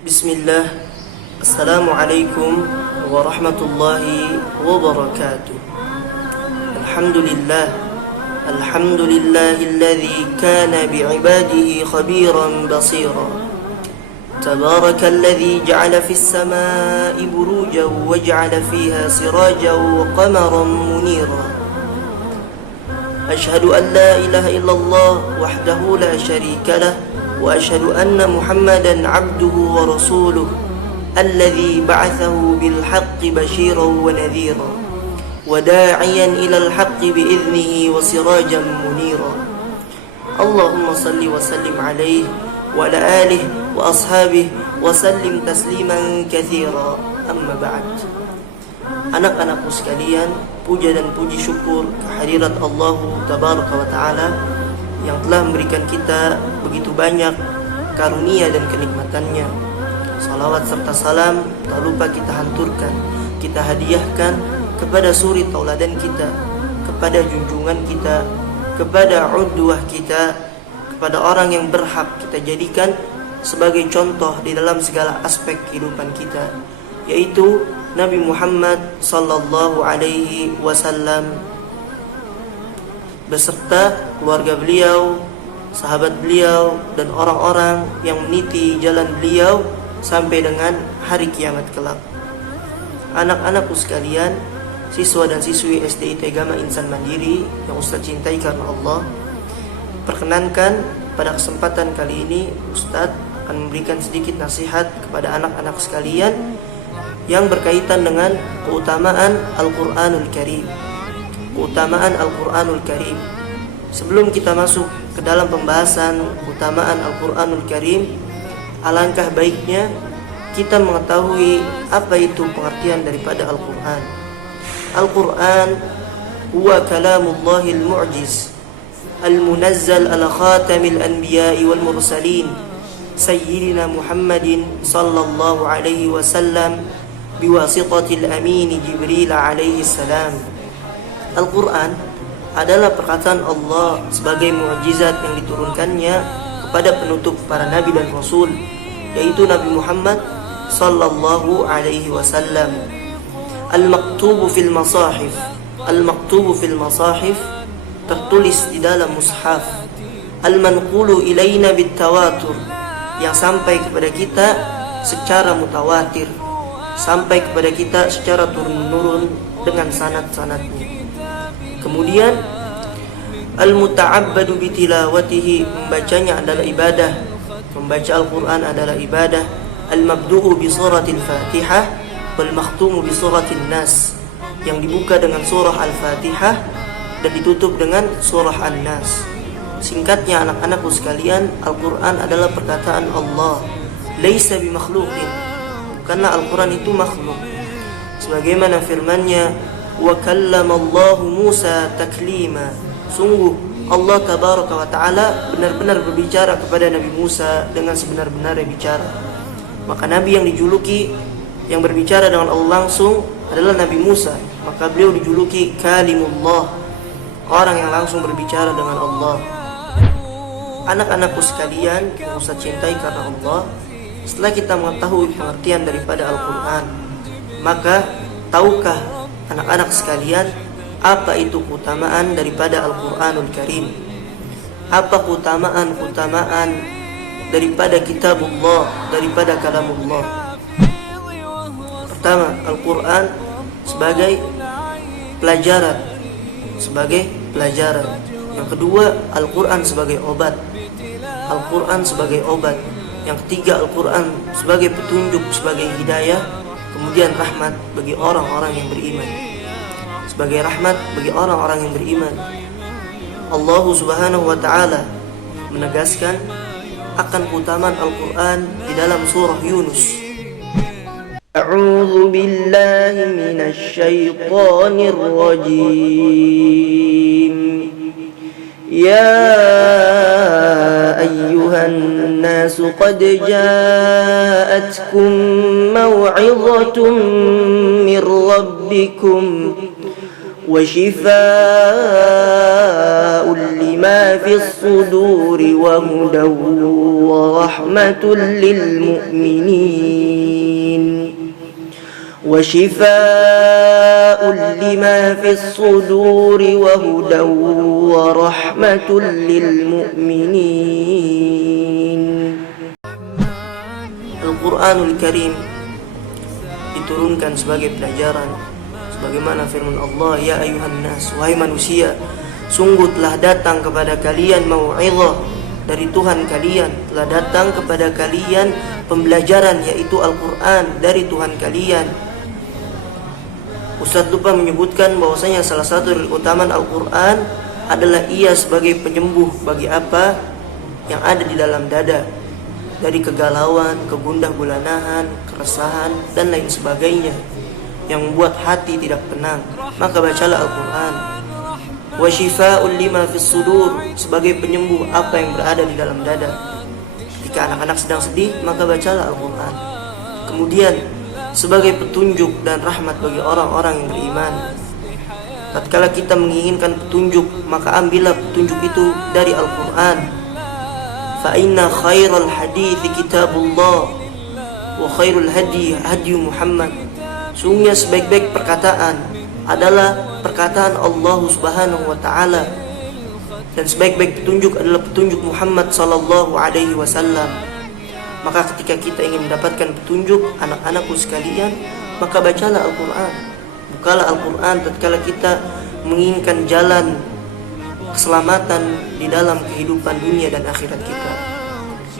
Bismillah. Assalamualaikum warahmatullahi wabarakatuh. Alhamdulillah. Alhamdulillahilladzi kana bi'ibadihi khabiran basira. Tabarakalladzi ja'ala fis samaa'i burujan wa ja'ala fiha sirajan wa qamaran munira. Ashhadu an la ilaha illallah wahdahu la syarika lah wa ashhadu anna Muhammadan 'abduhu wa rasuluh alladzi ba'athahu bil haqqi basyiran wa nadhira wa da'iyan ilal haqqi bi idnihi wa sirajan munira. Allahumma salli wa sallim alaihi wa ala alihi wa ashabihi wa sallim tasliman katsira. Amma ba'd. Anak-anakku sekalian, puja dan puji syukur kehadirat Allah Tabaraka wa Ta'ala yang telah memberikan kita begitu banyak karunia dan kenikmatannya. Salawat serta salam tak lupa kita hanturkan, kita hadiahkan kepada suri tauladan kita, kepada junjungan kita, kepada udwah kita, kepada orang yang berhak kita jadikan sebagai contoh di dalam segala aspek kehidupan kita, yaitu Nabi Muhammad sallallahu alaihi wasallam beserta keluarga beliau, sahabat beliau, dan orang-orang yang meniti jalan beliau sampai dengan hari kiamat kelak. Anak-anakku sekalian, siswa dan siswi SDIT Agama Insan Mandiri yang Ustaz cintai karena Allah, perkenankan pada kesempatan kali ini Ustaz akan memberikan sedikit nasihat kepada anak-anak sekalian yang berkaitan dengan keutamaan Al-Quranul Karim. Keutamaan Al-Quranul Karim. Sebelum kita masuk ke dalam pembahasan keutamaan Al-Quranul Karim, alangkah baiknya kita mengetahui apa itu pengertian daripada Al-Quran. Al-Quran huwa kalamullahil mu'jiz al-munazzal ala khatamil anbiya'i wal mursalin sayyidina Muhammadin sallallahu alaihi wasallam biwasitatil amin Jibril alaihi salam. Al-Quran adalah perkataan Allah sebagai mukjizat yang diturunkannya kepada penutup para nabi dan rasul, yaitu Nabi Muhammad sallallahu alaihi wasallam. Al-maktubu fil masahif. Al-maktubu fil masahif, tertulis di dalam mushaf. Al-manqulu ilaina bitawatur, yang sampai kepada kita secara mutawatir, sampai kepada kita secara turun-menurun dengan sanad-sanadnya. Kemudian al-muta'abbadu bitilawatihi, membacanya adalah ibadah. Membaca Al-Quran adalah ibadah. Al-mabdu'u bi suratil Fatihah wal makhtumu bi suratil Nas, yang dibuka dengan surah Al-Fatihah dan ditutup dengan surah An-Nas. Singkatnya anak-anakku sekalian, Al-Quran adalah perkataan Allah, laisa bi makhluqin, karena Al-Quran itu makhluk. Sebagaimana firman-Nya, wa kallamallahu Musa taklima, sungguh Allah Tabaraka wa Ta'ala benar-benar berbicara kepada Nabi Musa dengan sebenar-benarnya bicara. Maka Nabi yang dijuluki, yang berbicara dengan Allah langsung adalah Nabi Musa. Maka beliau dijuluki Kalimullah, orang yang langsung berbicara dengan Allah. Anak-anakku sekalian yang Ustaz cintai karena Allah, setelah kita mengetahui pengertian daripada Al-Quran, maka tahukah anak-anak sekalian apa itu keutamaan daripada Al-Quranul Karim? Apa keutamaan-keutamaan daripada kitabullah, daripada kalamullah? Pertama, Al-Quran sebagai pelajaran, Yang kedua, Al-Quran sebagai obat. Yang ketiga, Al-Quran sebagai petunjuk, sebagai hidayah. Kemudian rahmat bagi orang-orang yang beriman. Allah Subhanahu wa Ta'ala menegaskan akan keutamaan Al-Quran di dalam surah Yunus. A'udzu billahi minasy syaithanir rajim. Ya ayyuhan nasu qad ja'atkum maw'izatun min rabbikum wa shifaa'un لما في الصدور وهدى ورحمة للمؤمنين وشفاء لما في الصدور وهدى ورحمة للمؤمنين. Al-Quranul Karim diturunkan sebagai pelajaran, sebagaimana firman Allah, ya ayuhan nas, wahai manusia, sungguh telah datang kepada kalian mau'izah dari Tuhan kalian, telah datang kepada kalian pembelajaran, yaitu Al-Quran dari Tuhan kalian. Ustaz lupa menyebutkan bahwasanya salah satu dari keutamaan Al-Quran adalah ia sebagai penyembuh bagi apa yang ada di dalam dada, dari kegalauan, kegundah gulanahan, keresahan, dan lain sebagainya yang membuat hati tidak tenang. Maka bacalah Al-Quran. Wa shifa'un lima fis sudur, sebagai penyembuh apa yang berada di dalam dada. Ketika anak-anak sedang sedih, maka bacalah Al-Quran. Kemudian sebagai petunjuk dan rahmat bagi orang-orang yang beriman. Tatkala kita menginginkan petunjuk, maka ambillah petunjuk itu dari Al-Quran. Fa inna khairal hadithi kitabullah wa khairul hadi hadi Muhammad. Sungguhnya sebaik-baik perkataan adalah perkataan Allah Subhanahu wa taala, dan sebaik-baik petunjuk adalah petunjuk Muhammad sallallahu alaihi wasallam. Maka ketika kita ingin mendapatkan petunjuk, anak-anakku sekalian, maka bacalah Al-Quran. Bukalah Al-Quran tatkala kita menginginkan jalan keselamatan di dalam kehidupan dunia dan akhirat kita.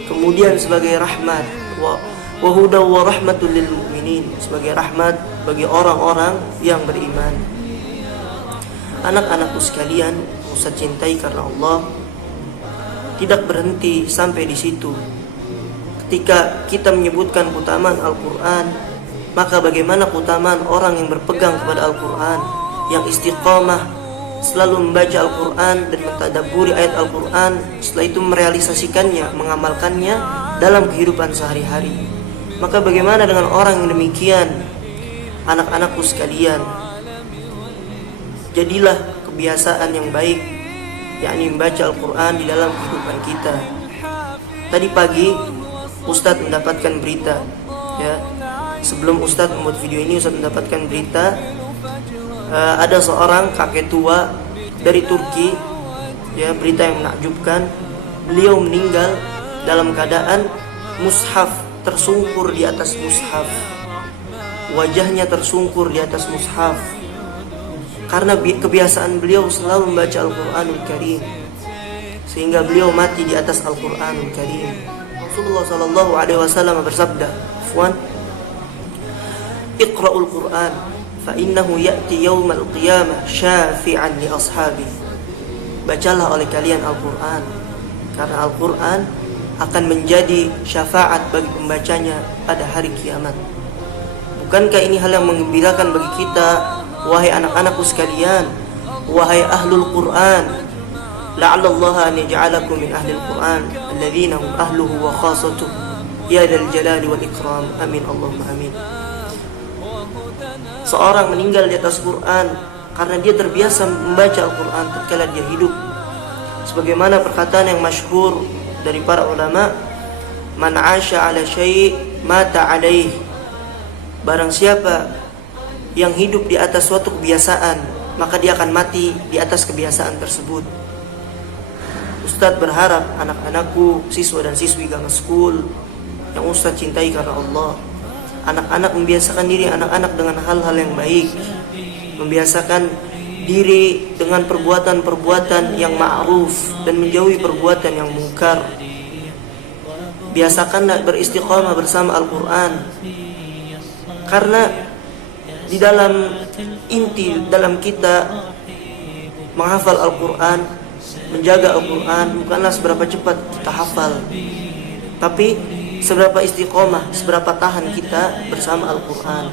Kemudian sebagai rahmat wa huda wa rahmatul lil mu'minin, sebagai rahmat bagi orang-orang yang beriman. Anak-anakku sekalian, Ustaz cintai karena Allah, tidak berhenti sampai di situ. Ketika kita menyebutkan keutamaan Al-Quran, maka bagaimana keutamaan orang yang berpegang kepada Al-Quran, yang istiqamah selalu membaca Al-Quran dan mentadabburi ayat Al-Quran, setelah itu merealisasikannya, mengamalkannya dalam kehidupan sehari-hari. Maka bagaimana dengan orang yang demikian? Anak-anakku sekalian, jadilah kebiasaan yang baik, yakni membaca Al-Quran di dalam kehidupan kita. Tadi pagi Ustadz mendapatkan berita, ya, sebelum Ustadz membuat video ini, Ustadz mendapatkan berita ada seorang kakek tua dari Turki, ya, berita yang menakjubkan. Beliau meninggal dalam keadaan mushaf tersungkur di atas mushaf, wajahnya tersungkur di atas mushaf, karena kebiasaan beliau selalu membaca Al-Quranul Karim, sehingga beliau mati di atas Al-Quranul Karim. Rasulullah sallallahu alaihi wasallam bersabda, Iqra'ul Quran fa innahu ya'ti yaumal qiyamah syafi'an li ashabi. Bacalah oleh kalian Al-Quran, karena Al-Quran akan menjadi syafaat bagi pembacanya pada hari kiamat. Bukankah ini hal yang menggembirakan bagi kita, wahai anak-anakku sekalian, wahai ahlul Quran? La'allallaha an yaj'alakum min ahlil Quran alladzina hum ahluhu wa khassatuhu ya dzal jalali wal ikram. Amin Allahumma amin. Seorang meninggal di atas Quran karena dia terbiasa membaca Al-Quran tatkala dia hidup. Sebagaimana perkataan yang masyhur dari para ulama, man 'asha 'ala syai' mata 'alaih. Barang siapa yang hidup di atas suatu kebiasaan, maka dia akan mati di atas kebiasaan tersebut. Ustadz berharap anak-anakku, siswa dan siswi Gama School yang Ustadz cintai karena Allah, anak-anak membiasakan diri anak-anak dengan hal-hal yang baik, membiasakan diri dengan perbuatan-perbuatan yang ma'ruf dan menjauhi perbuatan yang mungkar. Biasakanlah beristiqamah bersama Al-Quran, karena di dalam inti dalam kita menghafal Al-Quran, menjaga Al-Quran bukanlah seberapa cepat kita hafal, tapi seberapa istiqomah, seberapa tahan kita bersama Al-Quran,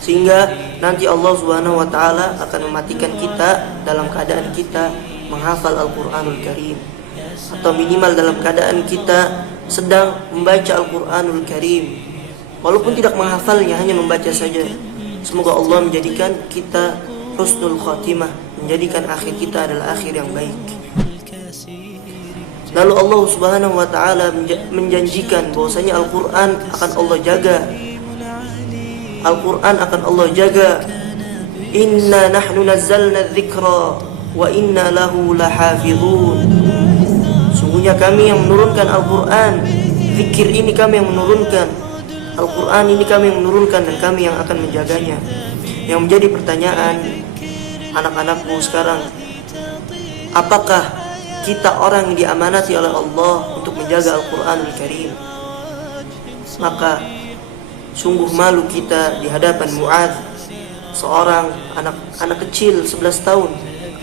sehingga nanti Allah Subhanahu wa ta'ala akan mematikan kita dalam keadaan kita menghafal Al-Quranul Karim, atau minimal dalam keadaan kita sedang membaca Al-Quranul Karim, walaupun tidak menghafalnya, hanya membaca saja. Semoga Allah menjadikan kita husnul khatimah, menjadikan akhir kita adalah akhir yang baik. Lalu Allah Subhanahu wa taala menjanjikan bahwasanya Al-Qur'an akan Allah jaga. Al-Qur'an akan Allah jaga. Inna nahnu nazzalna dzikra wa inna lahu lahafizun. Sungguhnya kami yang menurunkan Al-Qur'an. Zikir ini kami yang menurunkan. Al-Qur'an ini kami yang menurunkan dan kami yang akan menjaganya. Yang menjadi pertanyaan anak-anakku sekarang, apakah kita orang yang diamanati oleh Allah untuk menjaga Al-Quranul Karim? Maka sungguh malu kita di hadapan Mu'adz, seorang anak kecil 11 tahun,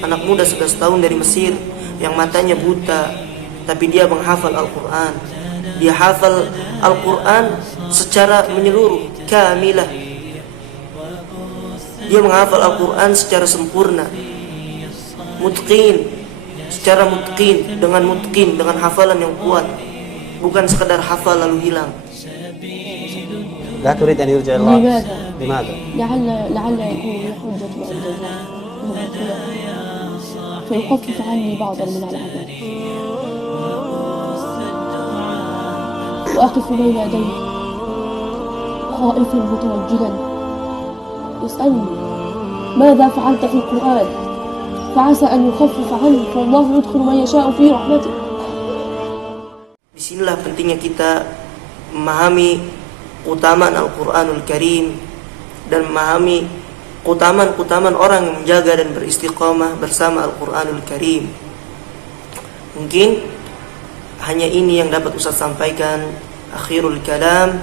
anak muda 11 tahun dari Mesir yang matanya buta, tapi dia menghafal Al-Quran. Dia hafal Al-Quran secara menyeluruh, kamilah. Dia menghafal Al-Quran secara sempurna, mutqin, secara mutqin, dengan hafalan yang kuat, bukan sekedar hafal lalu hilang. لا تريد أن يرجع الله. لماذا؟ لعل يكون لي حجة عند الله فيخفف عني بعضا من العذاب وأقف بين يديه خائفا متوجلا يسألني ماذا فعلت في القرآن فعسى أن يخفف عنه فالله يدخل من يشاء في رحمته. Disinilah pentingnya kita memahami keutamaan Al-Quranul Karim dan memahami keutamaan orang yang menjaga dan beristiqamah bersama Al-Quranul Karim. Mungkin hanya ini yang dapat Ustaz sampaikan. Akhirul kalam,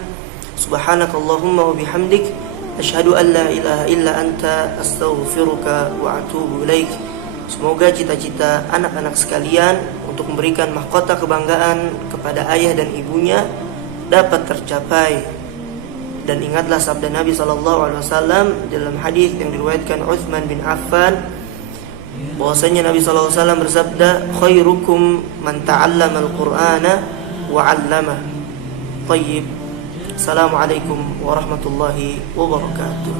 subhanakallahumma wa bihamdik, asyhadu an la ilaha illa anta, astaghfiruka wa atubu ilaik. Semoga cita-cita anak-anak sekalian untuk memberikan mahkota kebanggaan kepada ayah dan ibunya dapat tercapai. Dan ingatlah sabda Nabi SAW dalam hadis yang diriwayatkan Utsman bin Affan, bahwasanya Nabi SAW bersabda, khairukum man ta'allama al-Qur'ana wa 'allamah. Tayyib. Assalamualaikum warahmatullahi wabarakatuh.